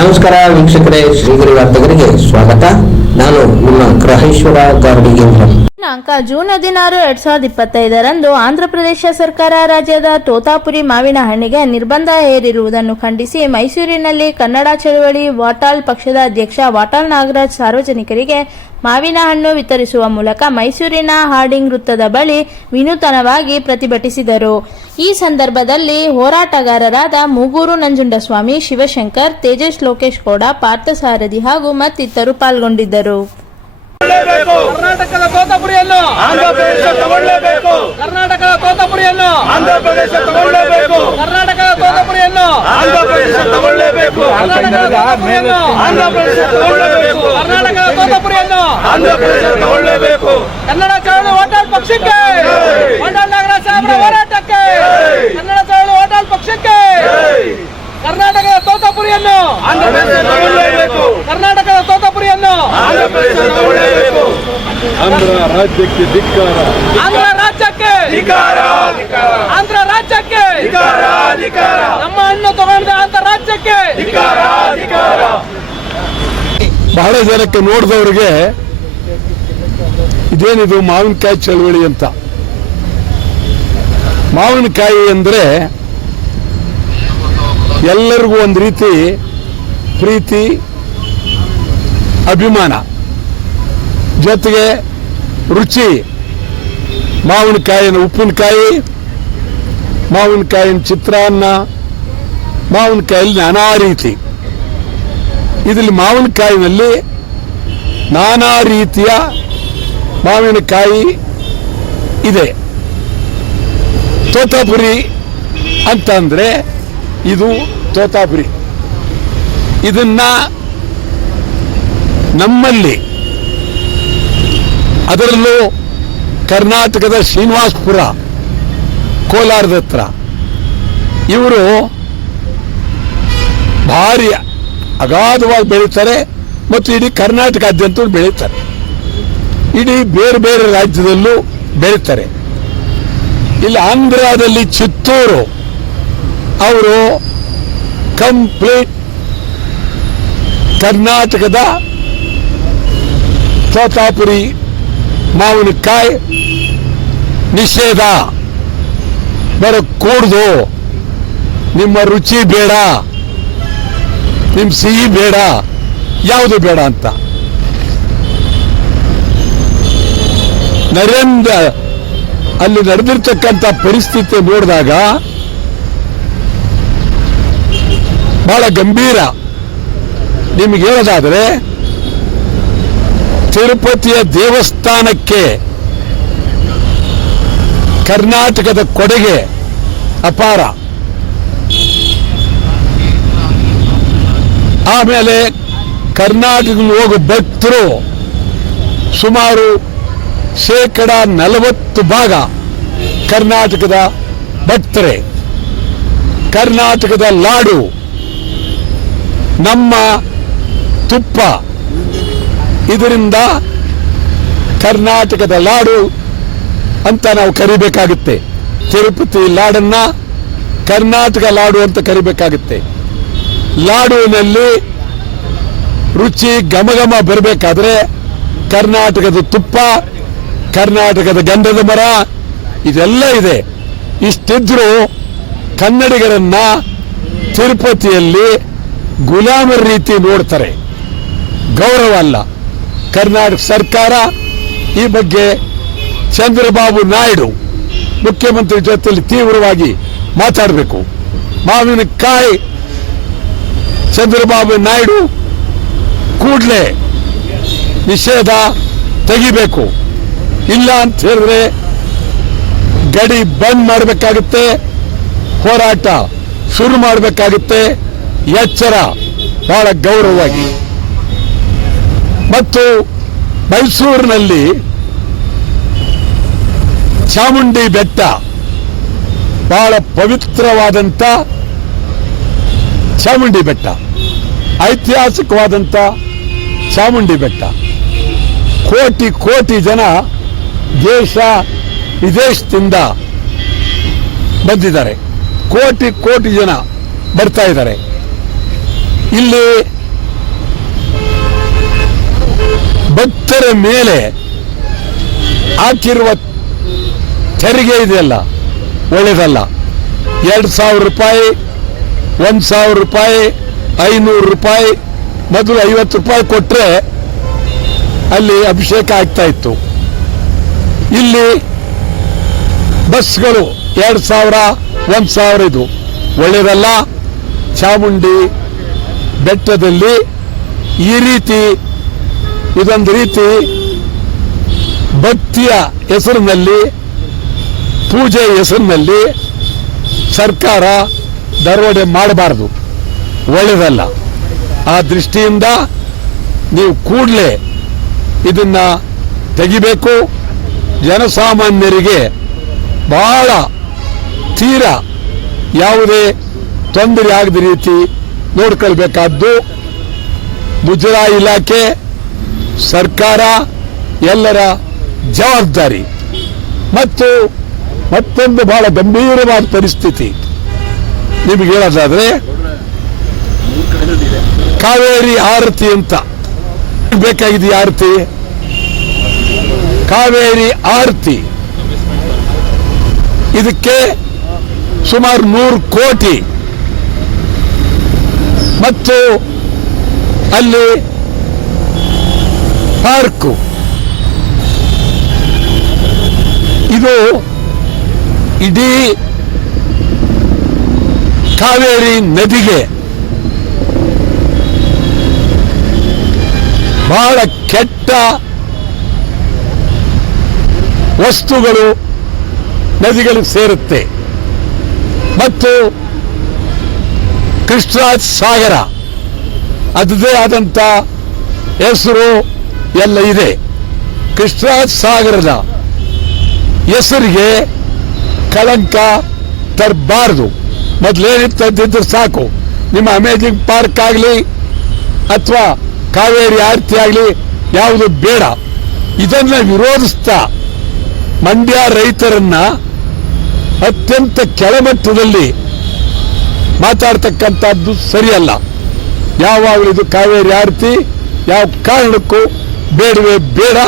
ನಮಸ್ಕಾರ ವೀಕ್ಷಕರೇ ಶ್ರೀಗಿರಿ ವಾರ್ತೆಗರಿಗೆ ಸ್ವಾಗತ. ನಾನು ನಿಮ್ಮ ಗ್ರಹೇಶ್ವರ ಗಾರ್ಡಿಗೇಂದ್ರ ದಿನಾಂಕ ಜೂನ್ ಹದಿನಾರು, ಎರಡ್ ಸಾವಿರದ ಇಪ್ಪತ್ತೈದರಂದು ಆಂಧ್ರಪ್ರದೇಶ ಸರ್ಕಾರ ರಾಜ್ಯದ ತೋತಾಪುರಿ ಮಾವಿನ ಹಣ್ಣಿಗೆ ನಿರ್ಬಂಧ ಹೇರಿರುವುದನ್ನು ಖಂಡಿಸಿ ಮೈಸೂರಿನಲ್ಲಿ ಕನ್ನಡ ಚಳವಳಿ ವಾಟಾಳ್ ಪಕ್ಷದ ಅಧ್ಯಕ್ಷ ವಾಟಾಳ್ ನಾಗರಾಜ್ ಸಾರ್ವಜನಿಕರಿಗೆ ಮಾವಿನ ಹಣ್ಣು ವಿತರಿಸುವ ಮೂಲಕ ಮೈಸೂರಿನ ಹಾರ್ಡಿಂಗ್ ವೃತ್ತದ ಬಳಿ ವಿನೂತನವಾಗಿ ಪ್ರತಿಭಟಿಸಿದರು. ಈ ಸಂದರ್ಭದಲ್ಲಿ ಹೋರಾಟಗಾರರಾದ ಮೂಗೂರು ನಂಜುಂಡಸ್ವಾಮಿ, ಶಿವಶಂಕರ್, ತೇಜಸ್ ಲೋಕೇಶ್ ಗೌಡ, ಪಾರ್ಥಸಾರಥಿ ಹಾಗೂ ಮತ್ತಿತರರು ಪಾಲ್ಗೊಂಡಿದ್ದರು. ಕರ್ನಾಟಕದ ತೋತಪುರಿಯನ್ನು ಆಂಧ್ರಪ್ರದೇಶ ತಗೊಳ್ಳೇಬೇಕು. ಕರ್ನಾಟಕದ ತೋತಪುರಿಯನ್ನು ಆಂಧ್ರಪ್ರದೇಶ ತಗೊಳ್ಳೇಬೇಕು. ಕರ್ನಾಟಕದ ತೋತಪುರಿಯನ್ನು ಆಂಧ್ರಪ್ರದೇಶ ತಗೊಳ್ಳೇಬೇಕು. ಕರ್ನಾಟಕದ ತೋತಪುರಿಯನ್ನು ಆಂಧ್ರಪ್ರದೇಶ ತಗೊಳ್ಳೇಬೇಕು. ಕರ್ನಾಟಕದ ತೋತಪುರಿಯನ್ನು ಆಂಧ್ರಪ್ರದೇಶ ತಗೊಳ್ಳೇಬೇಕು. ಕನ್ನಡ ಚಳವಳಿ ಹೋಟೆಲ್ ಪಕ್ಷಕ್ಕೆ. ಹೋಟೆಲ್ ನಾಗರಾಜ್ ಸಾಹೇಬ್ರ ಹೋರಾಟಕ್ಕೆ. ಕನ್ನಡ ಚಳವಳಿ ಹೋಟೆಲ್ ಪಕ್ಷಕ್ಕೆ. ಕರ್ನಾಟಕದ ತೋತಪುರಿಯನ್ನು ಆಂಧ್ರಪ್ರದೇಶ ತಗೊಳ್ಳೇಬೇಕು. ಆಂಧ್ರ ರಾಜ್ಯಕ್ಕೆ ಧಿಕ್ಕಾರ. ಆಂಧ್ರ ರಾಜ್ಯಕ್ಕೆ ಆಂಧ್ರ ರಾಜ್ಯಕ್ಕೆ ನಮ್ಮ ಹಣ್ಣು ತಗೊಂಡ ಅಂತ ರಾಜ್ಯಕ್ಕೆ ಬಹಳ ಜನಕ್ಕೆ ನೋಡಿದವರಿಗೆ ಇದೇನಿದು ಮಾವಿನಕಾಯಿ ಚಳವಳಿ ಅಂತ. ಮಾವಿನಕಾಯಿ ಅಂದ್ರೆ ಎಲ್ಲರಿಗೂ ಒಂದು ರೀತಿ ಪ್ರೀತಿ ಅಭಿಮಾನ. ಜೊತೆಗೆ ರುಚಿ. ಮಾವಿನಕಾಯಿನ ಉಪ್ಪಿನಕಾಯಿ, ಮಾವಿನಕಾಯಿನ ಚಿತ್ರಾನ್ನ, ಮಾವಿನಕಾಯಲ್ಲಿ ನಾನಾ ರೀತಿ. ಇದರಲ್ಲಿ ಮಾವಿನಕಾಯಿನಲ್ಲಿ ನಾನಾ ರೀತಿಯ ಮಾವಿನಕಾಯಿ ಇದೆ. ತೋತಾಪುರಿ ಅಂತಂದರೆ ಇದು ತೋತಾಪುರಿ. ಇದನ್ನ ನಮ್ಮಲ್ಲಿ ಅದರಲ್ಲೂ ಕರ್ನಾಟಕದ ಶ್ರೀನಿವಾಸ್ಪುರ, ಕೋಲಾರದ ಹತ್ರ. ಇವರು ಭಾರಿ ಅಗಾಧವಾಗಿ ಬೆಳೀತಾರೆ ಮತ್ತು ಇಡೀ ಕರ್ನಾಟಕಾದ್ಯಂತ ಬೆಳೀತಾರೆ. ಇಡೀ ಬೇರೆ ಬೇರೆ ರಾಜ್ಯದಲ್ಲೂ ಬೆಳೀತಾರೆ. ಇಲ್ಲಿ, ಆಂಧ್ರದಲ್ಲಿ ಚಿತ್ತೂರು, ಅವರು ಕಂಪ್ಲೀಟ್ ಕರ್ನಾಟಕದ ತೋತಾಪುರಿ ಮಾವಿನಕಾಯಿ ನಿಷೇಧ. ಬರ ಕೂಡ್ದು. ನಿಮ್ಮ ರುಚಿ ಬೇಡ. ನಿಮ್ಮ ಸಿಹಿ ಬೇಡ. ಯಾವುದು ಬೇಡ ಅಂತ. ನರೇಂದ್ರ, ಅಲ್ಲಿ ನಡೆದಿರ್ತಕ್ಕಂಥ ಪರಿಸ್ಥಿತಿ ನೋಡಿದಾಗ ಬಹಳ ಗಂಭೀರ. ನಿಮ್ಗೆ ಹೇಳೋದಾದ್ರೆ ತಿರುಪತಿಯ ದೇವಸ್ಥಾನಕ್ಕೆ ಕರ್ನಾಟಕದ ಕೊಡುಗೆ ಅಪಾರ. ಆಮೇಲೆ ಕರ್ನಾಟಕದಲ್ಲಿ ಹೋಗು ಭಕ್ತರು ಸುಮಾರು ಶೇಕಡ ನಲವತ್ತು ಭಾಗ ಕರ್ನಾಟಕದ ಭಕ್ತರೇ. ಕರ್ನಾಟಕದ ಲಾಡು, ನಮ್ಮ ತುಪ್ಪ. ಇದರಿಂದ ಕರ್ನಾಟಕದ ಲಾಡು ಅಂತ ನಾವು ಕರಿಬೇಕಾಗುತ್ತೆ. ತಿರುಪತಿ ಲಾಡನ್ನ ಕರ್ನಾಟಕ ಲಾಡು ಅಂತ ಕರಿಬೇಕಾಗುತ್ತೆ. ಲಾಡುವಿನಲ್ಲಿ ರುಚಿ ಘಮಘಮ ಬರಬೇಕಾದ್ರೆ ಕರ್ನಾಟಕದ ತುಪ್ಪ, ಕರ್ನಾಟಕದ ಗಂಧದ ಮರ, ಇದೆಲ್ಲ ಇದೆ. ಇಷ್ಟಿದ್ರು ಕನ್ನಡಿಗರನ್ನ ತಿರುಪತಿಯಲ್ಲಿ ಗುಲಾಮರ ರೀತಿ ನೋಡ್ತಾರೆ. ಗೌರವ ಅಲ್ಲ. ಕರ್ನಾಟಕ ಸರ್ಕಾರ ಈ ಬಗ್ಗೆ ಚಂದ್ರಬಾಬು ನಾಯ್ಡು ಮುಖ್ಯಮಂತ್ರಿ ಜೊತೆಯಲ್ಲಿ ತೀವ್ರವಾಗಿ ಮಾತಾಡಬೇಕು. ಮಾವಿನಕಾಯಿ ಚಂದ್ರಬಾಬು ನಾಯ್ಡು ಕೂಡಲೇ ನಿಷೇಧ ತೆಗಿಬೇಕು. ಇಲ್ಲ ಅಂತ ಹೇಳಿದ್ರೆ ಗಡಿ ಬಂದ್ ಮಾಡಬೇಕಾಗುತ್ತೆ, ಹೋರಾಟ ಶುರು ಮಾಡಬೇಕಾಗುತ್ತೆ. ಎಚ್ಚರ, ಬಹಳ ಗೌರವವಾಗಿ. ಮತ್ತು ಮೈಸೂರಿನಲ್ಲಿ ಚಾಮುಂಡಿ ಬೆಟ್ಟ ಬಹಳ ಪವಿತ್ರವಾದಂಥ ಚಾಮುಂಡಿ ಬೆಟ್ಟ ಐತಿಹಾಸಿಕವಾದಂಥ ಚಾಮುಂಡಿ ಬೆಟ್ಟ. ಕೋಟಿ ಕೋಟಿ ಜನ ದೇಶ ವಿದೇಶದಿಂದ ಬಂದಿದ್ದಾರೆ. ಕೋಟಿ ಕೋಟಿ ಜನ ಬರ್ತಾ ಇದ್ದಾರೆ. ಇಲ್ಲಿ ಭಕ್ತರ ಮೇಲೆ ಹಾಕಿರುವ ತೆರಿಗೆ ಇದೆಯಲ್ಲ ಒಳ್ಳೆಯದಲ್ಲ ಎರಡು ಸಾವಿರ ರೂಪಾಯಿ, ಒಂದು ಸಾವಿರ ರೂಪಾಯಿ, ಐನೂರು ರೂಪಾಯಿ, ಮೊದಲು ಐವತ್ತು ರೂಪಾಯಿ ಕೊಟ್ಟರೆ ಅಲ್ಲಿ ಅಭಿಷೇಕ ಆಗ್ತಾ ಇತ್ತು. ಇಲ್ಲಿ ಬಸ್ಗಳು ಎರಡು ಸಾವಿರ, ಒಂದು ಸಾವಿರ ಇದು. ಒಳ್ಳೆಯದಲ್ಲ ಚಾಮುಂಡಿ ಬೆಟ್ಟದಲ್ಲಿ ಈ ರೀತಿ ಇದೊಂದು ರೀತಿ ಭಕ್ತಿಯ ಹೆಸರಿನಲ್ಲಿ ಪೂಜೆ ಹೆಸರಿನಲ್ಲಿ ಸರ್ಕಾರ ದರೋಡೆ ಮಾಡಬಾರದು. ಒಳ್ಳೆಯದಲ್ಲ ಆ ದೃಷ್ಟಿಯಿಂದ ನೀವು ಕೂಡಲೇ ಇದನ್ನ ತೆಗಿಬೇಕು. ಜನಸಾಮಾನ್ಯರಿಗೆ ಬಹಳ ತೀರ ಯಾವುದೇ ತೊಂದರೆ ಆಗದ ರೀತಿ ನೋಡ್ಕೊಳ್ಬೇಕಾದ್ದು. ಮುಜರಾಯಿ ಇಲಾಖೆ ಸರ್ಕಾರ ಎಲ್ಲರ ಜವಾಬ್ದಾರಿ ಮತ್ತು ಮತ್ತೊಂದು ಬಹಳ ಗಂಭೀರವಾದ ಪರಿಸ್ಥಿತಿ. ನಿಮಗೆ ಹೇಳೋದಾದ್ರೆ, ಕಾವೇರಿ ಆರತಿ ಅಂತ. ಬೇಕಾಗಿದೆ ಆರತಿ? ಕಾವೇರಿ ಆರತಿ. ಇದಕ್ಕೆ ಸುಮಾರು ನೂರು ಕೋಟಿ. ಮತ್ತು ಅಲ್ಲಿ ಪಾರ್ಕು. ಇದು ಇಡೀ ಕಾವೇರಿ ನದಿಗೆ ಬಹಳ ಕೆಟ್ಟ ವಸ್ತುಗಳು ನದಿಗಳು ಸೇರುತ್ತೆ. ಮತ್ತು ಕೃಷ್ಣರಾಜ್ ಸಾಗರ ಅದದೇ ಆದಂಥ ಹೆಸರು ಎಲ್ಲ ಇದೆ. ಕೃಷ್ಣರಾಜ್ ಸಾಗರದ ಹೆಸರಿಗೆ ಕಳಂಕ ತರಬಾರ್ದು. ಮೊದಲೇನಿತ್ತು ಅಂತಿದ್ರೆ ಸಾಕು. ನಿಮ್ಮ ಅಮೇಜಿಂಗ್ ಪಾರ್ಕ್ ಆಗಲಿ ಅಥವಾ ಕಾವೇರಿ ಆರತಿ ಆಗಲಿ ಯಾವುದು ಬೇಡ. ಇದನ್ನು ವಿರೋಧಿಸ್ತಾ ಮಂಡ್ಯ ರೈತರನ್ನ ಅತ್ಯಂತ ಕೆಳಮಟ್ಟದಲ್ಲಿ ಮಾತಾಡ್ತಕ್ಕಂಥದ್ದು ಸರಿಯಲ್ಲ. ಯಾವಾಗಲೂ ಇದು ಕಾವೇರಿ ಆರತಿ, ಯಾವ ಕಾರಣಕ್ಕೂ ಬೇಡವೇ ಬೇಡ,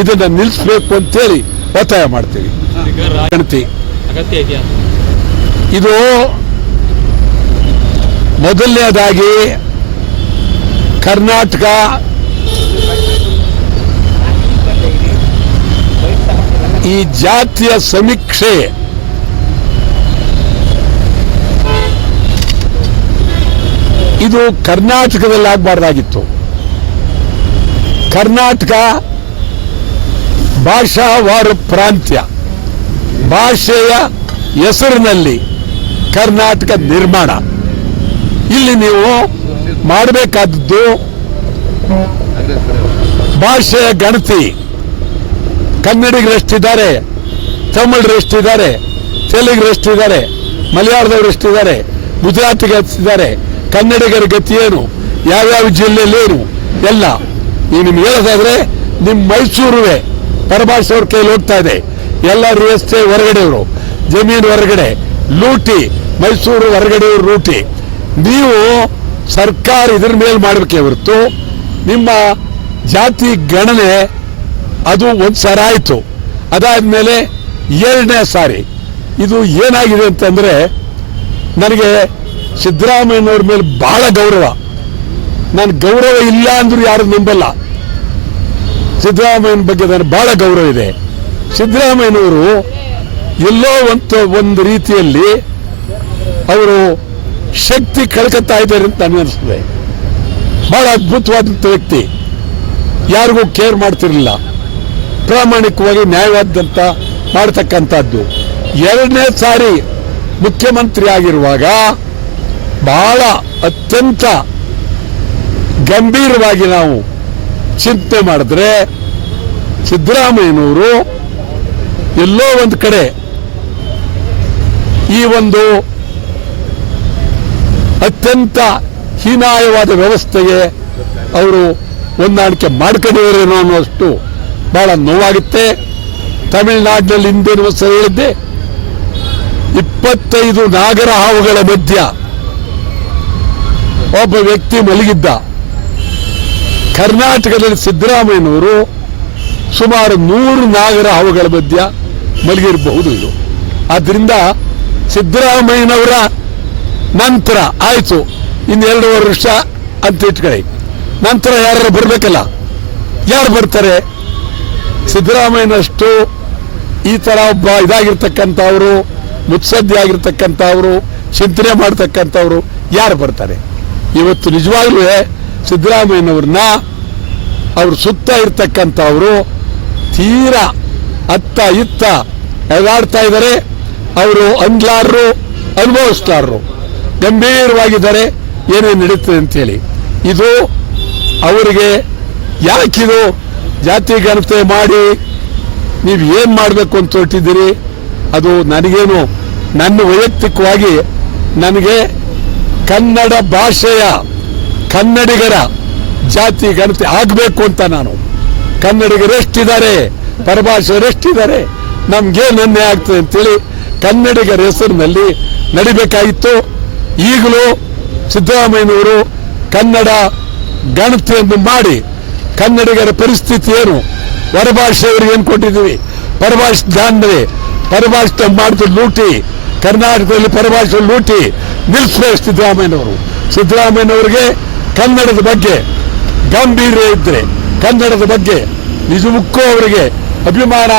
ಇದನ್ನ ನಿಲ್ಲಿಸ್ಬೇಕು ಅಂತೇಳಿ ಒತ್ತಾಯ ಮಾಡ್ತೀವಿ. ಇದು ಮೊದಲನೇದಾಗಿ ಕರ್ನಾಟಕ ಈ ಜಾತಿಯ ಸಮೀಕ್ಷೆ ಇದು ಕರ್ನಾಟಕದಲ್ಲಿ ಆಗಬಾರ್ದಾಗಿತ್ತು ಕರ್ನಾಟಕ ಭಾಷಾವಾರು ಪ್ರಾಂತ್ಯ. ಭಾಷೆಯ ಹೆಸರಿನಲ್ಲಿ ಕರ್ನಾಟಕ ನಿರ್ಮಾಣ. ಇಲ್ಲಿ ನೀವು ಮಾಡಬೇಕಾದದ್ದು ಭಾಷೆಯ ಗಣತಿ. ಕನ್ನಡಿಗರು ಎಷ್ಟಿದ್ದಾರೆ ತಮಿಳರು ಎಷ್ಟಿದ್ದಾರೆ ತೆಲುಗು ಎಷ್ಟಿದ್ದಾರೆ ಮಲಯಾಳದವರು ಎಷ್ಟಿದ್ದಾರೆ ಗುಜರಾತಿಗೆ ಎಷ್ಟಿದ್ದಾರೆ ಕನ್ನಡಿಗರ ಗತಿ ಏನು, ಯಾವ್ಯಾವ ಜಿಲ್ಲೆಯಲ್ಲಿ ಏನು, ಎಲ್ಲ. ಈ ನಿಮ್ಗೆ ಹೇಳೋದಾದ್ರೆ ನಿಮ್ಮ ಮೈಸೂರುವೆ ಪರಭಾಷೆಯವ್ರ ಕೈಲಿ ಹೋಗ್ತಾ ಇದೆ. ಎಲ್ಲ ರಸ್ತೆ ಹೊರಗಡೆಯವರು, ಜಮೀನು ಹೊರಗಡೆ, ಲೂಟಿ, ಮೈಸೂರು ಹೊರಗಡೆ ಲೂಟಿ. ನೀವು ಸರ್ಕಾರ ಇದ್ರ ಮೇಲೆ ಮಾಡಬೇಕೇ ಹೊರತು ನಿಮ್ಮ ಜಾತಿ ಗಣನೆ ಅದು ಒಂದು ಸಾರಿ ಆಯಿತು. ಅದಾದ್ಮೇಲೆ ಎರಡನೇ ಸಾರಿ. ಇದು ಏನಾಗಿದೆ ಅಂತಂದ್ರೆ ನನಗೆ ಸಿದ್ದರಾಮಯ್ಯನವ್ರ ಮೇಲೆ ಬಹಳ ಗೌರವ. ನಾನು ಗೌರವ ಇಲ್ಲ ಅಂದ್ರೂ ಯಾರು ನಂಬಲ್ಲ. ಸಿದ್ದರಾಮಯ್ಯನ ಬಗ್ಗೆ ನನಗೆ ಬಹಳ ಗೌರವ ಇದೆ. ಸಿದ್ದರಾಮಯ್ಯನವರು ಎಲ್ಲೋ ಒಂದು ಒಂದು ರೀತಿಯಲ್ಲಿ ಅವರು ಶಕ್ತಿ ಕಳ್ಕೊತಾ ಇದ್ದಾರೆ ಅಂತ ನನಗೆ ಅನಿಸ್ತದೆ. ಬಹಳ ಅದ್ಭುತವಾದಂಥ ವ್ಯಕ್ತಿ. ಯಾರಿಗೂ ಕೇರ್ ಮಾಡ್ತಿರಲಿಲ್ಲ. ಪ್ರಾಮಾಣಿಕವಾಗಿ ನ್ಯಾಯವಾದಂತ ಮಾಡ್ತಕ್ಕಂಥದ್ದು. ಎರಡನೇ ಸಾರಿ ಮುಖ್ಯಮಂತ್ರಿ ಆಗಿರುವಾಗ ಬಹಳ ಅತ್ಯಂತ ಗಂಭೀರವಾಗಿ ನಾವು ಚಿಂತೆ ಮಾಡಿದ್ರೆ ಸಿದ್ದರಾಮಯ್ಯನವರು ಎಲ್ಲೋ ಒಂದು ಕಡೆ ಈ ಒಂದು ಅತ್ಯಂತ ಹೀನಾಯವಾದ ವ್ಯವಸ್ಥೆಗೆ ಅವರು ಹೊಂದಾಣಿಕೆ ಮಾಡ್ಕೊಂಡಿದ್ದಾರೇನೋ ಅನ್ನೋಷ್ಟು ಬಹಳ ನೋವಾಗುತ್ತೆ. ತಮಿಳುನಾಡಿನಲ್ಲಿ ಹಿಂದಿನ ವರ್ಷ ಹೇಳಿದ್ದೆ, ಇಪ್ಪತ್ತೈದು ನಾಗರ ಹಾವುಗಳ ಮಧ್ಯ ಒಬ್ಬ ವ್ಯಕ್ತಿ ಮಲಗಿದ್ದ. ಕರ್ನಾಟಕದಲ್ಲಿ ಸಿದ್ದರಾಮಯ್ಯನವರು ಸುಮಾರು ನೂರು ನಾಗರ ಹಾವುಗಳ ಮಧ್ಯ ಮಲಗಿರಬಹುದು ಇದು. ಆದ್ದರಿಂದ ಸಿದ್ದರಾಮಯ್ಯನವರ ನಂತರ ಆಯಿತು, ಇನ್ನು ಎರಡೂವರೆ ವರ್ಷ ಅಂತ ಇಟ್ಕೊಳ್ಳಿ. ನಂತರ ಯಾರು ಬರಬೇಕಲ್ಲ? ಯಾರು ಬರ್ತಾರೆ? ಸಿದ್ದರಾಮಯ್ಯನಷ್ಟು ಈ ತರ ಒಬ್ಬ ಇದಾಗಿರ್ತಕ್ಕಂಥವರು, ಮುತ್ಸದ್ದಿ ಆಗಿರ್ತಕ್ಕಂಥವರು, ಚಿಂತನೆ ಮಾಡ್ತಕ್ಕಂಥವ್ರು ಯಾರು ಬರ್ತಾರೆ? ಇವತ್ತು ನಿಜವಾಗ್ಲೂ ಸಿದ್ದರಾಮಯ್ಯನವ್ರನ್ನ ಅವ್ರ ಸುತ್ತ ಇರ್ತಕ್ಕಂಥವ್ರು ತೀರ ಅತ್ತ ಇತ್ತ ಎಗಾಡ್ತಾ ಇದ್ದಾರೆ. ಅವರು ಅನ್ಲಾರರು, ಅನುಭವಿಸ್ಲಾರರು, ಗಂಭೀರವಾಗಿದ್ದಾರೆ. ಏನೇನು ನಡೀತದೆ ಅಂತೇಳಿ ಇದು ಅವರಿಗೆ ಯಾಕಿದು ಜಾತಿ ಗಣತೆ ಮಾಡಿ ನೀವು ಏನು ಮಾಡಬೇಕು ಅಂತ ಹೊರಟಿದ್ದೀರಿ? ಅದು ನನಗೇನು ನನ್ನ ವೈಯಕ್ತಿಕವಾಗಿ ನನಗೆ ಕನ್ನಡ ಭಾಷೆಯ ಕನ್ನಡಿಗರ ಜಾತಿ ಗಣತಿ ಆಗಬೇಕು ಅಂತ ನಾನು. ಕನ್ನಡಿಗರು ಎಷ್ಟಿದ್ದಾರೆ, ಪರಭಾಷೆಯವರು ಎಷ್ಟಿದ್ದಾರೆ ನಮ್ಗೆ ನೆನ್ನೆ ಆಗ್ತದೆ ಅಂತೇಳಿ ಕನ್ನಡಿಗರ ಹೆಸರಿನಲ್ಲಿ ನಡಿಬೇಕಾಗಿತ್ತು ಈಗಲೂ ಸಿದ್ದರಾಮಯ್ಯನವರು ಕನ್ನಡ ಗಣತಿಯನ್ನು ಮಾಡಿ ಕನ್ನಡಿಗರ ಪರಿಸ್ಥಿತಿ ಏನು ಹೊರಭಾಷೆಯವರಿಗೆ ಏನು ಕೊಟ್ಟಿದ್ದೀವಿ? ಪರಭಾಷೆ ದಾಂಧಲೆ ಪರಭಾಷೆ ಮಾಡಿದ ಲೂಟಿ, ಕರ್ನಾಟಕದಲ್ಲಿ ಪರಭಾಷೆ ಲೂಟಿ ನಿಲ್ಲಿಸಬೇಕು ಸಿದ್ದರಾಮಯ್ಯನವರು. ಸಿದ್ದರಾಮಯ್ಯನವರಿಗೆ ಕನ್ನಡದ ಬಗ್ಗೆ ಗಂಭೀರ ಇದ್ರೆ ಕನ್ನಡದ ಬಗ್ಗೆ ನಿಜಕ್ಕೂ ಅವರಿಗೆ ಅಭಿಮಾನ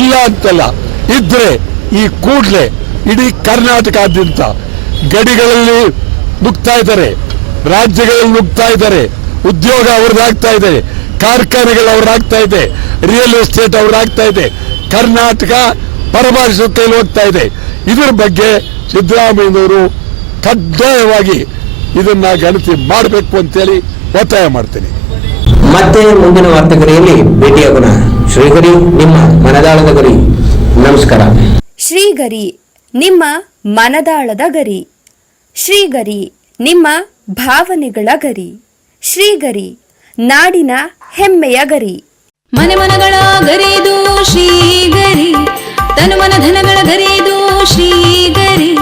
ಇಲ್ಲ ಅಂತಲ್ಲ. ಇದ್ರೆ ಈ ಕೂಡಲೇ ಇಡೀ ಕರ್ನಾಟಕಾದ್ಯಂತ ಗಡಿಗಳಲ್ಲಿ ನುಗ್ತಾ ಇದ್ದಾರೆ, ರಾಜ್ಯಗಳಲ್ಲಿ ನುಗ್ತಾ ಇದ್ದಾರೆ, ಉದ್ಯೋಗ ಅವ್ರದ್ದಾಗ್ತಾ ಇದೆ, ಕಾರ್ಖಾನೆಗಳು ಅವ್ರದ್ದಾಗ್ತಾ ಇದೆ ರಿಯಲ್ ಎಸ್ಟೇಟ್ ಅವ್ರದ್ದಾಗ್ತಾ ಇದೆ, ಕರ್ನಾಟಕ ಪರಭಾಷೆ ಕೈಲಿ ಹೋಗ್ತಾ ಇದೆ. ಇದರ ಬಗ್ಗೆ ಸಿದ್ದರಾಮಯ್ಯನವರು ಕಡ್ಡಾಯವಾಗಿ ಇದನ್ನ ಗಣತಿ ಮಾಡಬೇಕು ಅಂತೇಳಿ ಒತ್ತಾಯ ಮಾಡ್ತೀನಿ. ಮತ್ತೆ ಮುಂದಿನ ವಾರ್ತೆಗರಿಯಲ್ಲಿ ಭೇಟಿಯಾಗೋಣ. ಶ್ರೀಗರಿ ನಿಮ್ಮ ಮನದಾಳದ ಗರಿ. ನಮಸ್ಕಾರ. ಶ್ರೀಗರಿ ನಿಮ್ಮ ಮನದಾಳದ ಗರಿ. ಶ್ರೀಗರಿ ನಿಮ್ಮ ಭಾವನೆಗಳ ಗರಿ. ಶ್ರೀಗರಿ ನಾಡಿನ ಹೆಮ್ಮೆಯ ಗರಿ. ಮನೆ ಮನಗಳ ಗರಿದು ಶ್ರೀಗರಿ ತನು ಮನ ಧನಗಳ ಗರಿದು ಶ್ರೀಗರಿ.